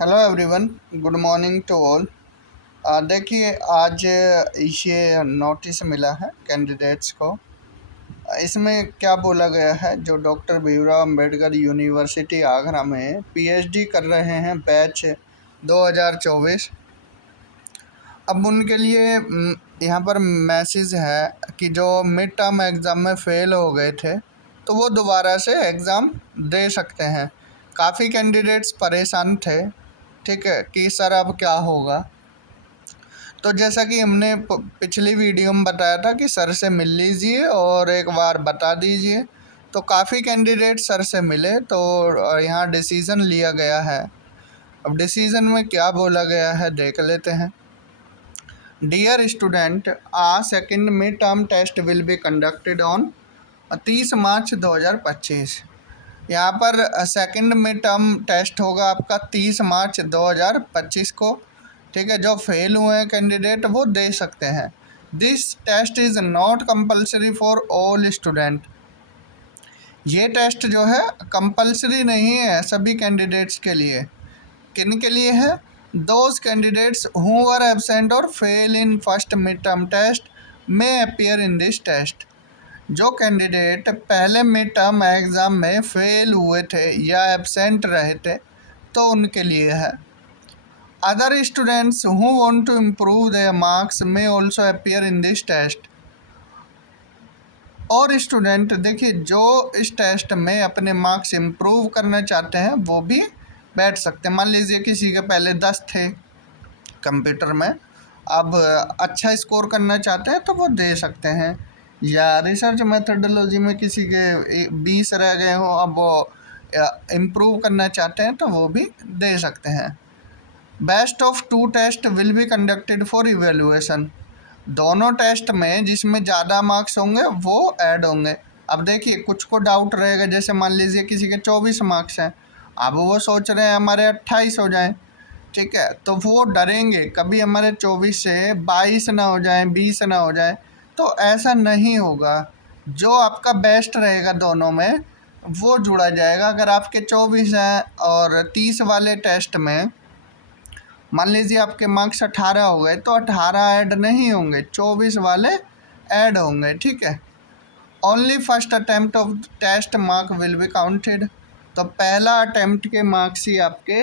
Hello everyone, good morning to all. देखिए, आज ये नोटिस मिला है कैंडिडेट्स को। इसमें क्या बोला गया है, जो डॉक्टर भीमराव अंबेडकर यूनिवर्सिटी आगरा में पीएचडी कर रहे हैं बैच 2024। अब उनके लिए यहाँ पर मैसेज है कि जो मिड टर्म एग्ज़ाम में फ़ेल हो गए थे तो वो दोबारा से एग्ज़ाम दे सकते हैं। काफ़ी कैंडिडेट्स परेशान थे, ठीक है, कि सर अब क्या होगा। तो जैसा कि हमने पिछली वीडियो में बताया था कि सर से मिल लीजिए और एक बार बता दीजिए। तो काफ़ी कैंडिडेट सर से मिले तो यहाँ डिसीज़न लिया गया है। अब डिसीज़न में क्या बोला गया है देख लेते हैं। Dear student, second mid term test will be conducted on 30 March 2025। यहाँ पर सेकंड मिड टर्म टेस्ट होगा आपका 30 मार्च 2025 को, ठीक है। जो फेल हुए हैं कैंडिडेट वो दे सकते हैं। This test is not compulsory for all student. ये टेस्ट जो है कंपलसरी नहीं है सभी कैंडिडेट्स के लिए। किन के लिए है? Those candidates who are absent और fail in first mid term test may appear in this test. जो कैंडिडेट पहले मिड टर्म एग्ज़ाम में फेल हुए थे या एब्सेंट रहे थे तो उनके लिए है। Other students who want to improve their marks may also appear in this test. और स्टूडेंट देखिए, जो इस टेस्ट में अपने मार्क्स इम्प्रूव करना चाहते हैं वो भी बैठ सकते हैं। मान लीजिए किसी के पहले 10 थे कंप्यूटर में, अब अच्छा स्कोर करना चाहते हैं तो वो दे सकते हैं। या रिसर्च मेथडोलॉजी में किसी के 20 रह गए हों, अब वो इम्प्रूव करना चाहते हैं तो वो भी दे सकते हैं। Best of 2 test will be conducted for evaluation. दोनों टेस्ट में जिसमें ज़्यादा मार्क्स होंगे वो ऐड होंगे। अब देखिए, कुछ को डाउट रहेगा, जैसे मान लीजिए किसी के 24 मार्क्स हैं, अब वो सोच रहे हैं हमारे 28 हो जाएं, ठीक है। तो वो डरेंगे कभी हमारे 24 से 22 ना हो जाए, 20 ना हो जाए। तो ऐसा नहीं होगा। जो आपका बेस्ट रहेगा दोनों में वो जुड़ा जाएगा। अगर आपके 24 हैं और 30 वाले टेस्ट में मान लीजिए आपके मार्क्स 18 हो गए तो 18 ऐड नहीं होंगे, 24 वाले ऐड होंगे, ठीक है। Only first attempt of test mark will be counted. तो पहला अटैम्प्ट के मार्क्स ही आपके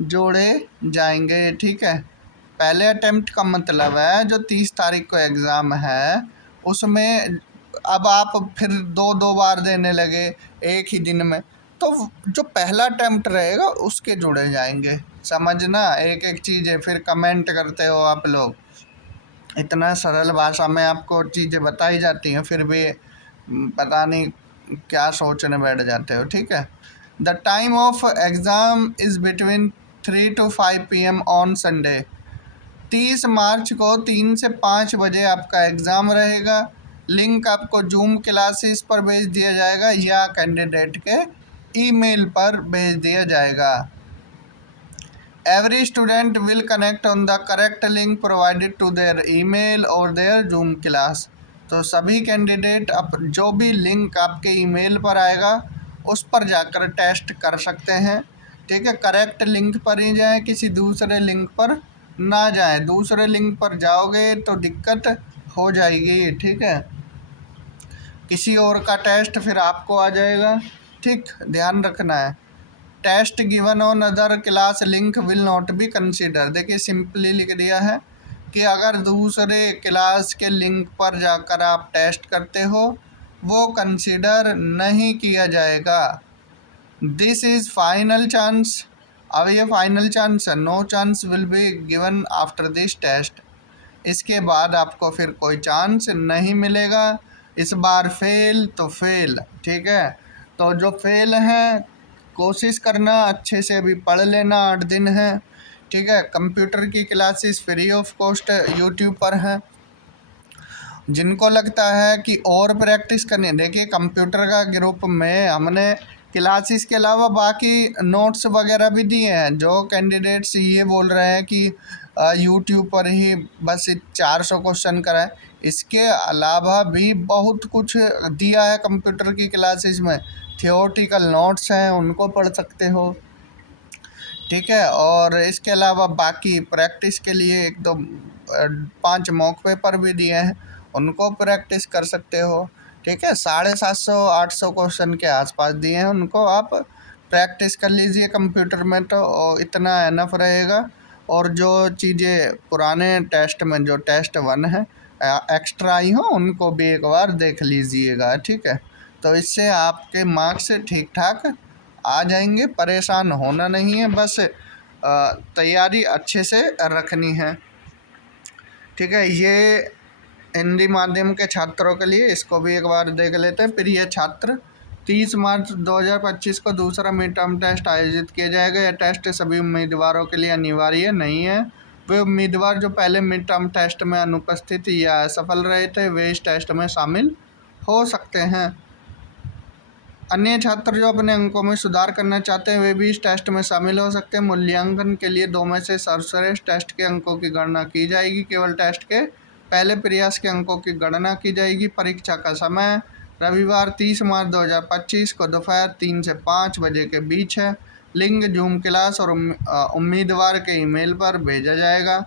जोड़े जाएंगे, ठीक है। पहले अटैम्प्ट का मतलब है जो 30 तारीख को एग्ज़ाम है उसमें अब आप फिर दो दो बार देने लगे एक ही दिन में, तो जो पहला अटैम्प्ट रहेगा उसके जुड़े जाएंगे। समझना, एक एक चीज़ें फिर कमेंट करते हो आप लोग, इतना सरल भाषा में आपको चीज़ें बताई जाती हैं फिर भी पता नहीं क्या सोचने बैठ जाते हो, ठीक है। The time of exam is between 3 to 5 PM on Sunday. 30 मार्च को 3 से 5 बजे आपका एग्ज़ाम रहेगा। लिंक आपको जूम क्लासेस पर भेज दिया जाएगा या कैंडिडेट के ईमेल पर भेज दिया जाएगा। Every student will connect on the correct link provided to their email or their Zoom class। तो सभी कैंडिडेट अब जो भी लिंक आपके ईमेल पर आएगा उस पर जाकर टेस्ट कर सकते हैं, ठीक है। करेक्ट लिंक पर ही जाएं, किसी दूसरे लिंक पर ना जाएं। दूसरे लिंक पर जाओगे तो दिक्कत हो जाएगी, ठीक है। किसी और का टेस्ट फिर आपको आ जाएगा, ठीक, ध्यान रखना है। Test given on other class link will not be consider. देखिए, सिंपली लिख दिया है कि अगर दूसरे क्लास के लिंक पर जाकर आप टेस्ट करते हो वो कंसिडर नहीं किया जाएगा। This is final chance. अब ये फाइनल चांस है, no chance will be given after this test. इसके बाद आपको फिर कोई चांस नहीं मिलेगा। इस बार फेल तो फेल, ठीक है। तो जो फेल हैं कोशिश करना अच्छे से, अभी पढ़ लेना, 8 दिन है, ठीक है। कंप्यूटर की classes free of cost YouTube पर है। जिनको लगता है कि और प्रैक्टिस करनी है, देखिए कंप्यूटर का ग्रुप में हमने क्लासेस के अलावा बाकी नोट्स वगैरह भी दिए हैं। जो कैंडिडेट्स ये बोल रहे हैं कि यूट्यूब पर ही बस 400 क्वेश्चन कराएं, इसके अलावा भी बहुत कुछ दिया है कंप्यूटर की क्लासेस में। थियोरेटिकल नोट्स हैं, उनको पढ़ सकते हो, ठीक है। और इसके अलावा बाकी प्रैक्टिस के लिए एक दो 5 मॉक पेपर भी दिए हैं, उनको प्रैक्टिस कर सकते हो। ठीक है, 750-800 क्वेश्चन के आसपास दिए हैं, उनको आप प्रैक्टिस कर लीजिए कंप्यूटर में, तो इतना एनफ रहेगा। और जो चीज़ें पुराने टेस्ट में जो टेस्ट 1 है एक्स्ट्रा आई हो, उनको भी एक बार देख लीजिएगा। ठीक है, तो इससे आपके मार्क्स ठीक ठाक आ जाएंगे। परेशान होना नहीं है, बस तैयारी अच्छे से रखनी है। ठीक है, ये हिंदी माध्यम के छात्रों के लिए इसको भी एक बार देख लेते हैं। प्रिय छात्र, 30 मार्च 2025 को दूसरा मिड टर्म टेस्ट आयोजित किया जाएगा। यह टेस्ट सभी उम्मीदवारों के लिए अनिवार्य नहीं है। वे उम्मीदवार जो पहले मिड टर्म टेस्ट में अनुपस्थित या असफल रहे थे, वे इस टेस्ट में शामिल हो सकते हैं। अन्य छात्र जो अपने अंकों में सुधार करना चाहते हैं, वे भी इस टेस्ट में शामिल हो सकते हैं। मूल्यांकन के लिए 2 में से सर्वश्रेष्ठ टेस्ट के अंकों की गणना की जाएगी। केवल टेस्ट के पहले प्रयास के अंकों की गणना की जाएगी। परीक्षा का समय रविवार 30 मार्च 2025 को दोपहर 3 से 5 बजे के बीच है। लिंक जूम क्लास और उम्मीदवार के ईमेल पर भेजा जाएगा।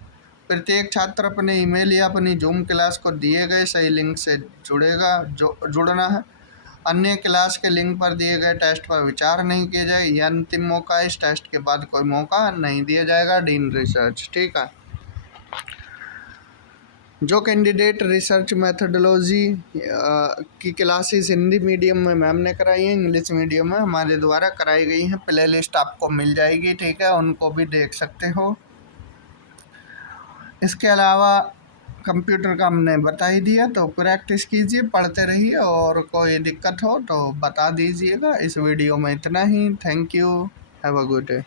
प्रत्येक छात्र अपने ईमेल या अपनी जूम क्लास को दिए गए सही लिंक से जुड़ना है। अन्य क्लास के लिंक पर दिए गए टेस्ट पर विचार नहीं किया जाए। यह अंतिम मौका, इस टेस्ट के बाद कोई मौका नहीं दिया जाएगा। Dean research. ठीक है, जो कैंडिडेट रिसर्च मेथडोलॉजी की क्लासेस हिंदी मीडियम में मैम ने कराई है, इंग्लिश मीडियम में हमारे द्वारा कराई गई हैं, प्ले लिस्ट आपको मिल जाएगी। ठीक है, उनको भी देख सकते हो। इसके अलावा कंप्यूटर का हमने बता ही दिया, तो प्रैक्टिस कीजिए, पढ़ते रहिए, और कोई दिक्कत हो तो बता दीजिएगा। इस वीडियो में इतना ही। Thank you, have a good day.